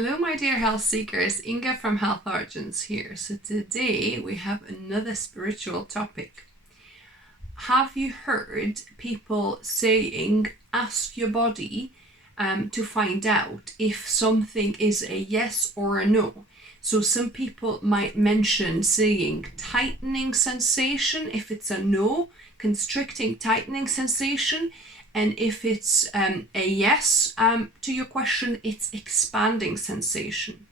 Hello, my dear health seekers. Inga from Health Origins here. So today we have another spiritual topic. Have you heard people saying, ask your body to find out if something is a yes or a no? So some people might mention saying tightening sensation if it's a no, constricting tightening sensation. And if it's a yes to your question, it's expanding sensation.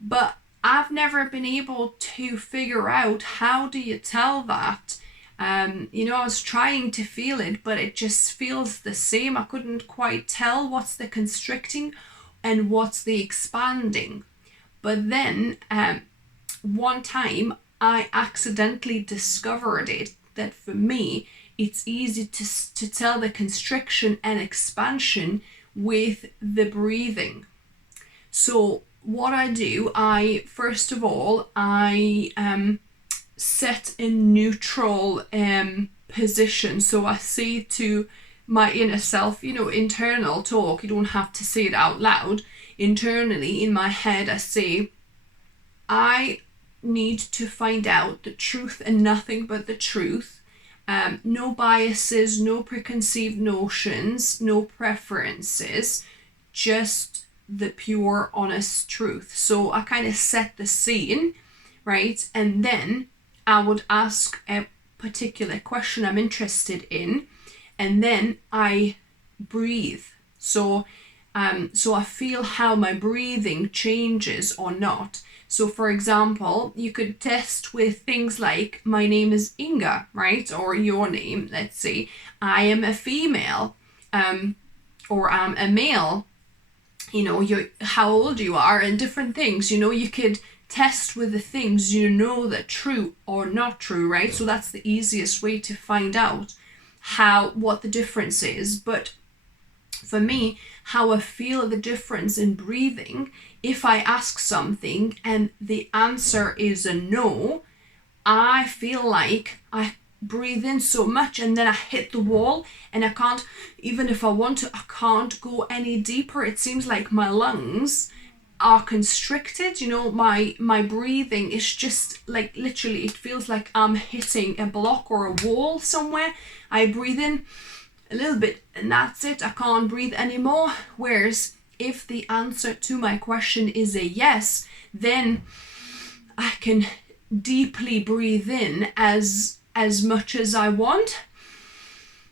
But I've never been able to figure out how do you tell that. I was trying to feel it, but it just feels the same. I couldn't quite tell what's the constricting and what's the expanding. But then one time I accidentally discovered it, that for me, it's easy to tell the constriction and expansion with the breathing. So what I do, first of all, set a neutral position. So I say to my inner self, internal talk, you don't have to say it out loud. Internally in my head, I say, I need to find out the truth and nothing but the truth. No biases, no preconceived notions, no preferences, just the pure, honest truth. So I kind of set the scene, right? And then I would ask a particular question I'm interested in, and then I breathe. So I feel how my breathing changes or not. So for example, you could test with things like, my name is Inga, right? Or your name, let's say, I am a female, or I'm a male, how old you are and different things, you could test with the things that true or not true, right? So that's the easiest way to find out what the difference is. But for me, how I feel the difference in breathing, if I ask something and the answer is a no, I feel like I breathe in so much and then I hit the wall and I can't, even if I want to, I can't go any deeper. It seems like my lungs are constricted. My breathing is just like, literally, it feels like I'm hitting a block or a wall somewhere. I breathe in a little bit and that's it. I can't breathe anymore. Whereas if the answer to my question is a yes, then I can deeply breathe in as much as I want.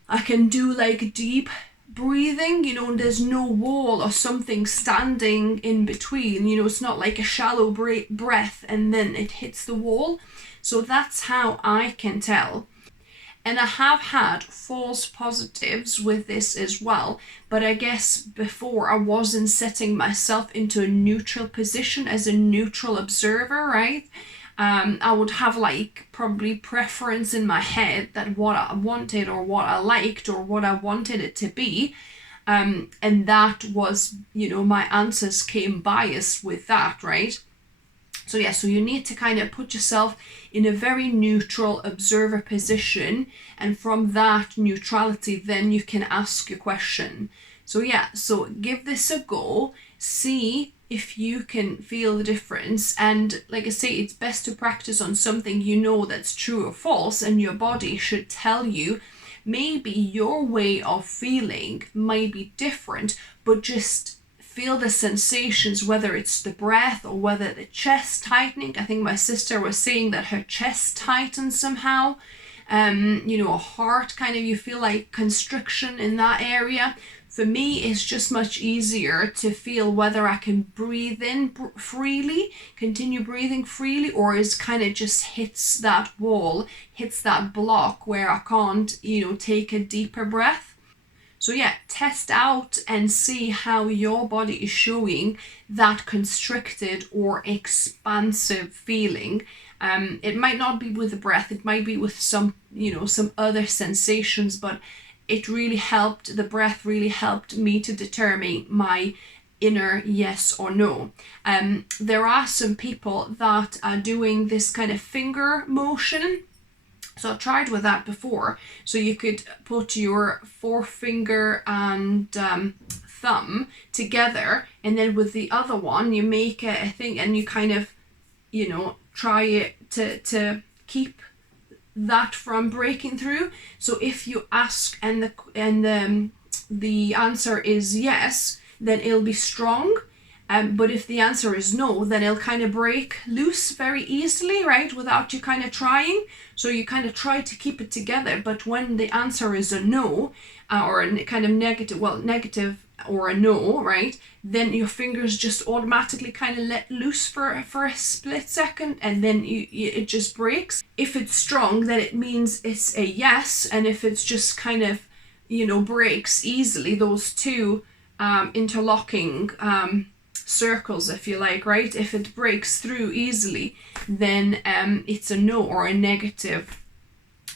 I can do like deep breathing, and there's no wall or something standing in between. It's not like a shallow breath and then it hits the wall. So that's how I can tell. And I have had false positives with this as well. But I guess before I wasn't setting myself into a neutral position as a neutral observer, right? I would have like probably preference in my head that what I wanted or what I liked or what I wanted it to be. And that was, my answers came biased with that, right? So you need to kind of put yourself in a very neutral observer position, and from that neutrality then you can ask your question. So give this a go, see if you can feel the difference. And like I say, it's best to practice on something that's true or false, and your body should tell you. Maybe your way of feeling might be different, but just feel the sensations, whether it's the breath or whether the chest tightening. I think my sister was saying that her chest tightens somehow. A heart kind of, you feel like constriction in that area. For me, it's just much easier to feel whether I can breathe in freely, continue breathing freely, or is kind of just hits that wall, hits that block where I can't, take a deeper breath. So test out and see how your body is showing that constricted or expansive feeling. It might not be with the breath, it might be with some other sensations, but it really helped, the breath really helped me to determine my inner yes or no. There are some people that are doing this kind of finger motion. So I tried with that before. So you could put your forefinger and thumb together, and then with the other one you make a thing, and you kind of, you know, try it to keep that from breaking through. So if you ask and the answer is yes, then it'll be strong. But if the answer is no, then it'll kind of break loose very easily, right, without you kind of trying. So you kind of try to keep it together, but when the answer is a no, or a kind of negative or a no, right, then your fingers just automatically kind of let loose for a split second, and then it just breaks. If it's strong, then it means it's a yes, and if it's just kind of, you know, breaks easily, those two interlocking circles, if you like, right, if it breaks through easily, then it's a no or a negative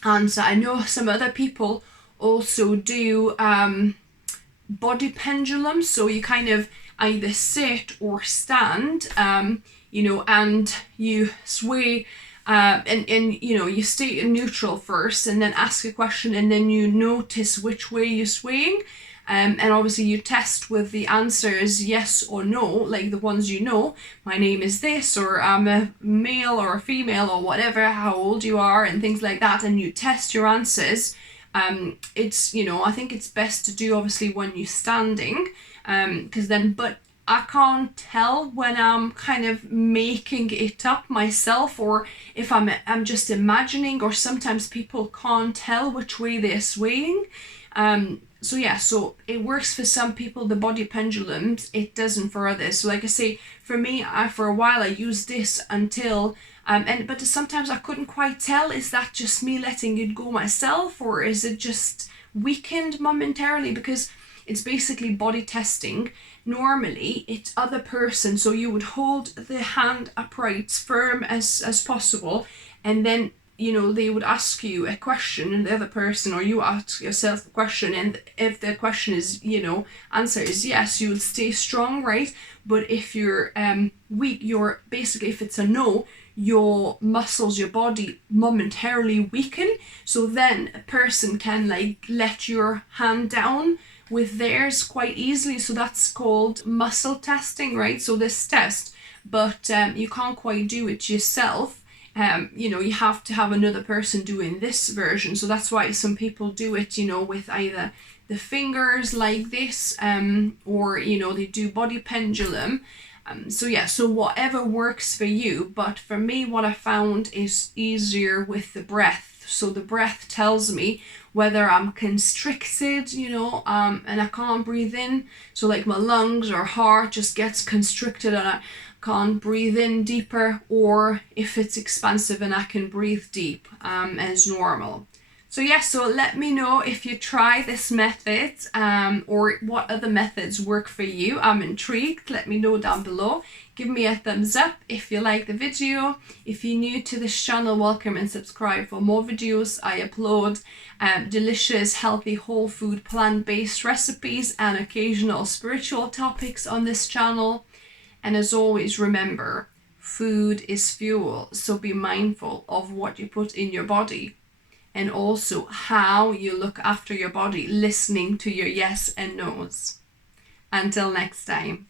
answer. I know some other people also do body pendulum, so you kind of either sit or stand, you know, and you sway, and you know, you stay in neutral first and then ask a question, and then you notice which way you're swaying. And obviously you test with the answers yes or no, like the ones you know, my name is this, or I'm a male or a female or whatever, how old you are and things like that, and you test your answers. It's, you know, I think it's best to do obviously when you're standing, because then, but I can't tell when I'm kind of making it up myself, or if I'm just imagining, or sometimes people can't tell which way they're swaying. So yeah, so it works for some people, the body pendulums, it doesn't for others. So like I say, for me, for a while I used this until, but sometimes I couldn't quite tell, is that just me letting it go myself, or is it just weakened momentarily? Because it's basically body testing. Normally it's other person, so you would hold the hand upright, firm as possible, and then, you know, they would ask you a question, and the other person, or you ask yourself a question, and if the question is, you know, answer is yes, you would stay strong, right? But if you're weak, you're basically, if it's a no, your muscles, your body momentarily weaken, so then a person can like let your hand down with theirs quite easily. So that's called muscle testing, right? So this test, but you can't quite do it yourself. You know, you have to have another person doing this version. So that's why some people do it, you know, with either the fingers like this, or, you know, they do body pendulum. So yeah, so whatever works for you. But for me, what I found is easier with the breath. So the breath tells me whether I'm constricted, you know, and I can't breathe in. So like my lungs or heart just gets constricted and I can't breathe in deeper, or if it's expansive and I can breathe deep as normal. So yeah, so let me know if you try this method, or what other methods work for you. I'm intrigued. Let me know down below. Give me a thumbs up if you like the video. If you're new to this channel, welcome and subscribe for more videos. I upload delicious, healthy, whole food, plant-based recipes and occasional spiritual topics on this channel. And as always, remember, food is fuel, so be mindful of what you put in your body, and also how you look after your body, listening to your yes and no's. Until next time.